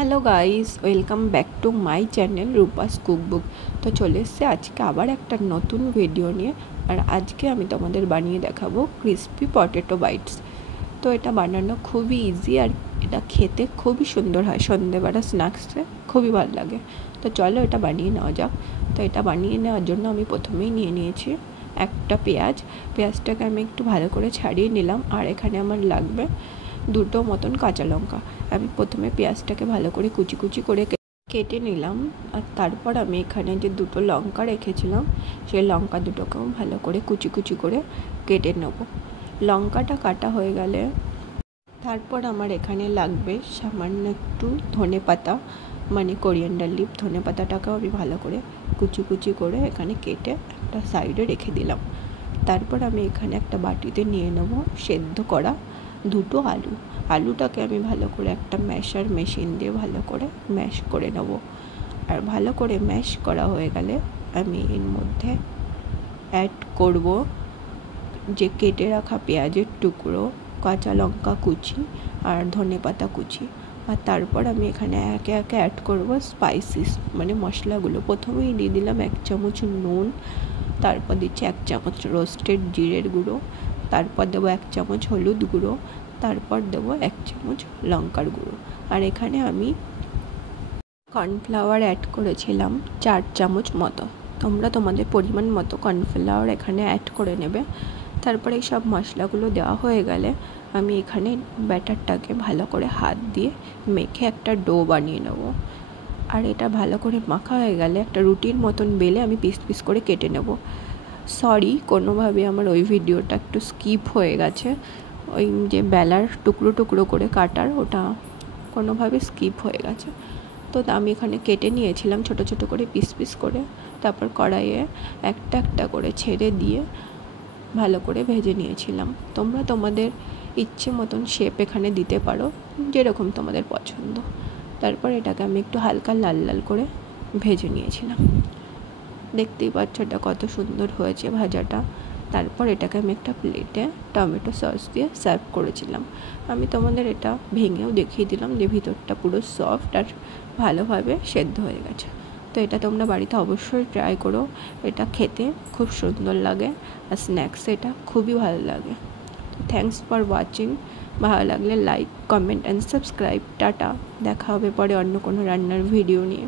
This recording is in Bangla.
Hello guys, welcome back to my channel Rupa's cookbook. তো চলে এসছে আজকে আবার একটা নতুন ভিডিও নিয়ে। আর আজকে আমি তোমাদের বানিয়ে দেখাবো ক্রিসপি পটেটো বাইটস। তো এটা বানানো খুবই ইজি আর এটা খেতে খুবই সুন্দর হয়। সন্ধ্যেবেলা স্ন্যাক্সে খুবই ভালো লাগে। তো চলো এটা বানিয়ে নেওয়া যাক। তো এটা বানিয়ে নেওয়ার জন্য আমি প্রথমেই নিয়ে নিয়েছি একটা পেঁয়াজটাকে আমি একটু ভালো করে ছাড়িয়ে নিলাম। আর এখানে আমার লাগবে দুটো মতন কাঁচা লঙ্কা। আমি প্রথমে পেঁয়াজটাকে ভালো করে কুচি কুচি করে কেটে নিলাম। আর তারপর আমি এখানে যে দুটো লঙ্কা রেখেছিলাম সেই লঙ্কা দুটোকেও ভালো করে কুচি কুচি করে কেটে নেব। লঙ্কাটা কাটা হয়ে গেলে তারপর আমার এখানে লাগবে সামান্য একটু ধনে পাতা, মানে কোরিয়ান্ডার লিভ। ধনে পাতাটাকেও আমি ভালো করে কুচি কুচি করে এখানে কেটে একটা সাইডে রেখে দিলাম। তারপর আমি এখানে একটা বাটিতে নিয়ে নেব সেদ্ধ করা দুটো আলুটাকে আমি ভালো করে একটা ম্যাশার মেশিন দিয়ে ভালো করে ম্যাশ করে নেব। আর ভালো করে ম্যাশ করা হয়ে গেলে আমি এর মধ্যে অ্যাড করব যে কেটে রাখা পেঁয়াজের টুকরো, কাঁচা লঙ্কা কুচি আর ধনেপাতা কুচি। আর তারপর আমি এখানে একে একে অ্যাড করব স্পাইসিস, মানে মশলাগুলো। প্রথমেই দিয়ে দিলাম 1 চামচ নুন, তারপর দিচ্ছি 1 চামচ রোস্টেড জিরের গুঁড়ো, তারপর দেবো 1 চামচ হলুদ গুঁড়ো, তারপর দেবো 1 চামচ লঙ্কার গুঁড়ো। আর এখানে আমি কর্নফ্লাওয়ার অ্যাড করেছিলাম 4 চামচ মতো। তোমরা তোমাদের পরিমাণ মতো কর্নফ্লাওয়ার এখানে অ্যাড করে নেবে। তারপরে এই সব মশলাগুলো দেওয়া হয়ে গেলে আমি এখানে ব্যাটারটাকে ভালো করে হাত দিয়ে মেখে একটা ডো বানিয়ে নেব। আর এটা ভালো করে মাখা হয়ে গেলে একটা রুটির মতন বেলে আমি পিস পিস করে কেটে নেব। সরি, কোনোভাবে আমার ওই ভিডিওটা একটু স্কিপ হয়ে গেছে। ওই যে বেলার টুকরো টুকরো করে কাটার, ওটা কোনোভাবে স্কিপ হয়ে গেছে। তো আমি এখানে কেটে নিয়েছিলাম ছোট ছোট করে পিস পিস করে। তারপর কড়াইয়ে একটা একটা করে ছেড়ে দিয়ে ভালো করে ভেজে নিয়েছিলাম। তোমরা তোমাদের ইচ্ছে মতন শেপ এখানে দিতে পারো, যেরকম তোমাদের পছন্দ। তারপর এটাকে আমি একটু হালকা লাল লাল করে ভেজে নিয়েছিলাম। দেখতেই পাচ্ছ এটা কত সুন্দর হয়েছে ভাজাটা। তারপর এটাকে আমি একটা প্লেটে টমেটো সস দিয়ে সার্ভ করেছিলাম। আমি তোমাদের এটা ভেঙেও দেখিয়ে দিলাম যে ভিতরটা পুরো সফট আর ভালোভাবে সেদ্ধ হয়ে গেছে। তো এটা তোমরা বাড়িতে অবশ্যই ট্রাই করো। এটা খেতে খুব সুন্দর লাগে আর স্ন্যাক্সে এটা খুবই ভালো লাগে। Thanks for watching. ভালো লাগলে like, comment and subscribe. Tata, দেখা হবে পরে অন্য কোনো রান্নার ভিডিও নিয়ে।